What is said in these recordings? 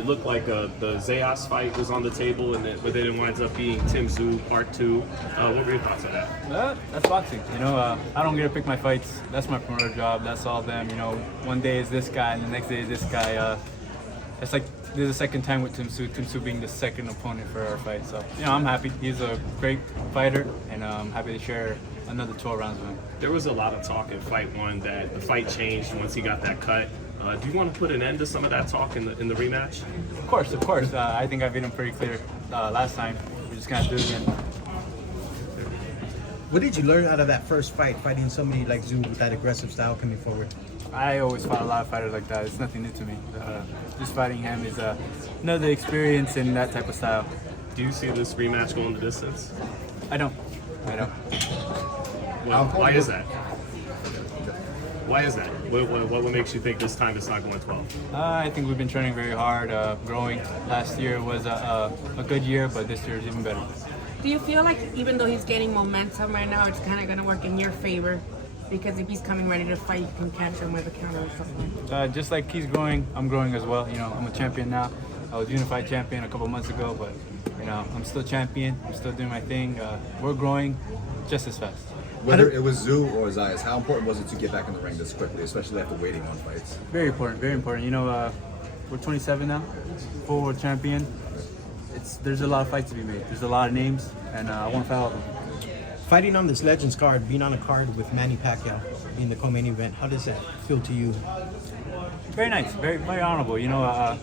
It looked like the Zayas fight was on the table, but then it winds up being Tim Tszyu Part 2. What were your thoughts on that? That's boxing. You know, I don't get to pick my fights. That's my promoter job. That's all them. You know, one day is this guy, and the next day is this guy. It's like this is the second time with Tim Tszyu. Tim Tszyu being the second opponent for our fight. So, you know, I'm happy. He's a great fighter, and I'm happy to share another 12 rounds with him. There was a lot of talk in Fight 1 that the fight changed once he got that cut. Do you want to put an end to some of that talk in the rematch? Of course, of course. I think I've made him pretty clear last time. We're just gonna do it again. What did you learn out of that first fight, fighting somebody like Tszyu with that aggressive style coming forward? I always fought a lot of fighters like that. It's nothing new to me. Just fighting him is another experience in that type of style. Do you see this rematch going the distance? I don't. Well, why is that? Why is that? What makes you think this time it's not going 12? I think we've been training very hard, growing. Last year was a good year, but this year is even better. Do you feel like even though he's getting momentum right now, it's kind of going to work in your favor? Because if he's coming ready to fight, you can catch him with a counter or something. Just like he's growing, I'm growing as well. You know, I'm a champion now. I was unified champion a couple months ago, but you know, I'm still champion. I'm still doing my thing. We're growing just as fast. Whether it was Tszyu or Zayas, how important was it to get back in the ring this quickly, especially after waiting on fights? Very important, very important. You know, we're 27 now, full world champion. There's a lot of fights to be made. There's a lot of names, and I want to fight all of them. Fighting on this Legends card, being on a card with Manny Pacquiao in the co-main event, how does that feel to you? Very nice, very honorable. You know,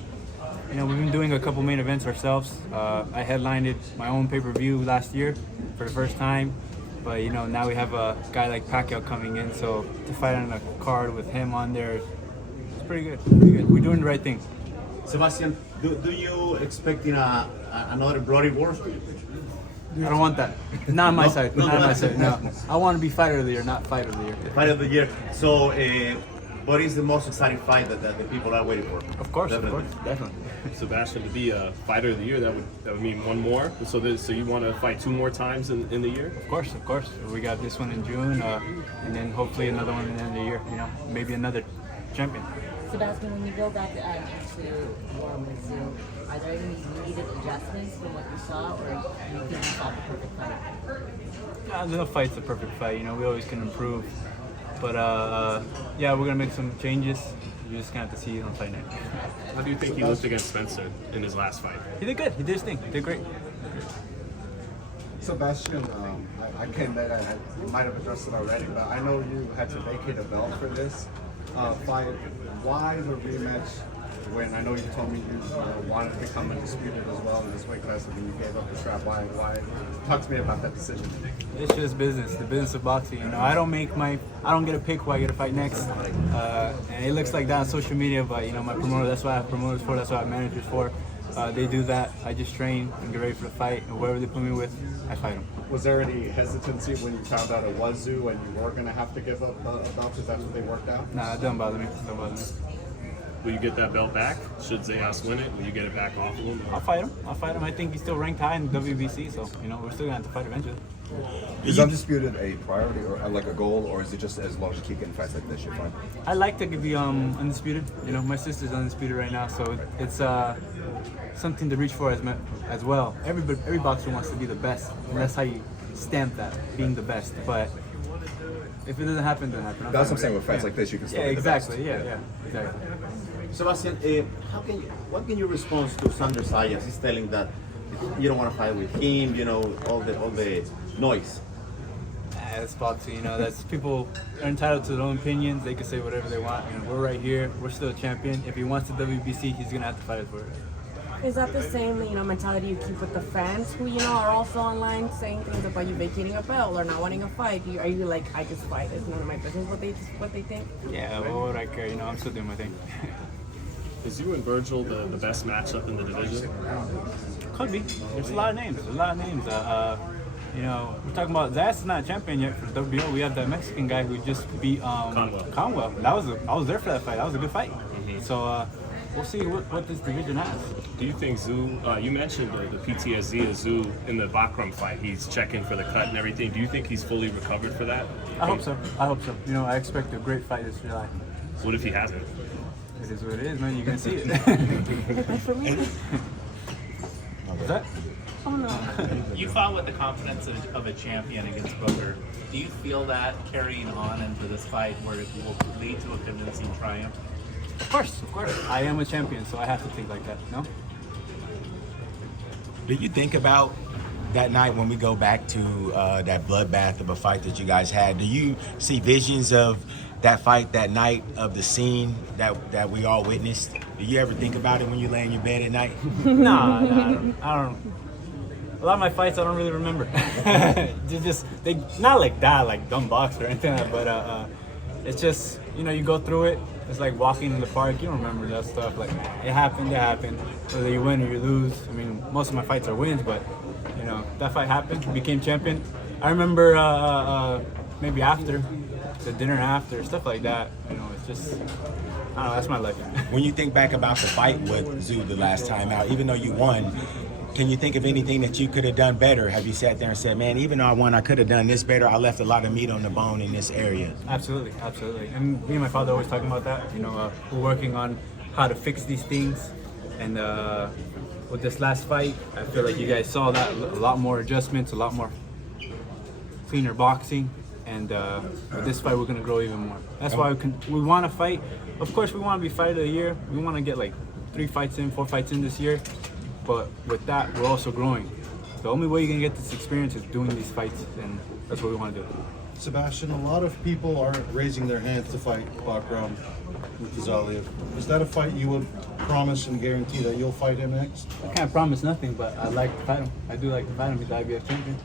we've been doing a couple main events ourselves. I headlined my own pay-per-view last year for the first time. But you know, now we have a guy like Pacquiao coming in, so to fight on a card with him on there, it's pretty good. Pretty good. We're doing the right thing. Sebastian, do you expecting another bloody war? I don't want that. Not on my side. Not on my side. No, I want to be fighter of the year, not fighter of the year. Fight of the year. So, what is the most exciting fight that the people are waiting for? Of course, Definitely. of course, definitely. Sebastian, to be a fighter of the year, that would mean one more. So you want to fight 2 more times in the year? Of course, of course. We got this one in June, and then hopefully another one in the end of the year. You know, maybe another champion. Sebastian, when you go back to War with Tszyu, are there any needed adjustments from what you saw, or do you think you saw the perfect fight? No fight's the perfect fight. You know, we always can improve. But yeah, we're gonna make some changes. You just gonna have to see it on fight night. How do you think he looked against Spencer in his last fight? He did good. He did his thing. He did great. Sebastian, I can't bet you might have addressed it already, but I know you had to vacate a belt for this fight. Why the rematch when I know you told me you wanted to become undisputed as well in this weight class and you gave up the strap? Why? Talk to me about that decision. It's just business, the business of boxing. You know, I don't get a pick who I get to fight next. And it looks like that on social media, but you know, my promoter, that's what I have promoters for, that's what I have managers for. They do that. I just train and get ready for the fight, and whoever they put me with, I fight them. Was there any hesitancy when you found out it was Tszyu and you were going to have to give up a belt because that's what they worked out? Nah, it doesn't bother me. It doesn't bother me. Will you get that belt back? Should Zayas win it? Will you get it back off of him? I'll fight him. I think he's still ranked high in the WBC, so you know, we're still gonna have to fight eventually. Is undisputed a priority or like a goal, or is it just as long as you keep getting fights like this, you're fine? I like to be undisputed. You know, my sister's undisputed right now, so it's something to reach for as well. Every boxer wants to be the best, and that's how you stamp that, being the best. But if it doesn't happen, it doesn't happen. That's what I'm saying. With fights like this, you can still be the best. Exactly. Yeah, exactly. Sebastian, what can you respond to Sander Zayas? He's telling that you don't want to fight with him. You know, all the noise. It's boxing, you know. That's people are entitled to their own opinions. They can say whatever they want. You know, we're right here. We're still a champion. If he wants the WBC, he's gonna have to fight for it. Is that the same, mentality you keep with the fans who, are also online saying things about you vacating a belt or not wanting a fight? Are you like, I just fight, it's none of my business what they think? Yeah, well, what would I care? I'm still doing my thing. Is you and Virgil the best matchup in the division? Could be. There's a lot of names. We're talking about Zayas is not a champion yet for the WBO. We have that Mexican guy who just beat Conwell. I was there for that fight. That was a good fight. Mm-hmm. So we'll see what this division has. Do you think Tszyu, you mentioned the PTSD of Tszyu in the Bakram fight, he's checking for the cut and everything. Do you think he's fully recovered for that? I hope so. I expect a great fight this July. What if he hasn't? It is what it is, man. You're gonna see it. For me, What's that? oh no. You fought with the confidence of a champion against Booker. Do you feel that carrying on into this fight where it will lead to a convincing triumph? Of course. I am a champion, so I have to think like that. No. Do you think about that night when we go back to that bloodbath of a fight that you guys had? Do you see visions of that fight that night, of the scene that we all witnessed? Do you ever think about it when you lay in your bed at night? Nah, I don't. A lot of my fights I don't really remember. they not like that, like dumb box or anything like that, but it's just, you know, you go through it. It's like walking in the park. You don't remember that stuff. Like, it happened. Whether you win or you lose. I mean, most of my fights are wins, but you know, that fight happened. Became champion. I remember maybe after the dinner after, stuff like that. You know, it's just, I don't know. That's my life. When you think back about the fight with Tszyu the last time out, even though you won, can you think of anything that you could have done better? Have you sat there and said, man, even though I won, I could have done this better. I left a lot of meat on the bone in this area. Absolutely. And me and my father always talking about that. You know, we're working on how to fix these things. And with this last fight, I feel like you guys saw that, a lot more adjustments, a lot more cleaner boxing. And with this fight, we're going to grow even more. That's why we want to fight. Of course, we want to be fighter of the year. We want to get like 4 fights in this year. But with that, we're also growing. The only way you can get this experience is doing these fights, and that's what we want to do. Sebastian, a lot of people aren't raising their hands to fight Bakram with Tszyu. Is that a fight you would promise and guarantee that you'll fight him next? I can't promise nothing, but I'd like to fight him. I do like to fight him. He's IBF champion.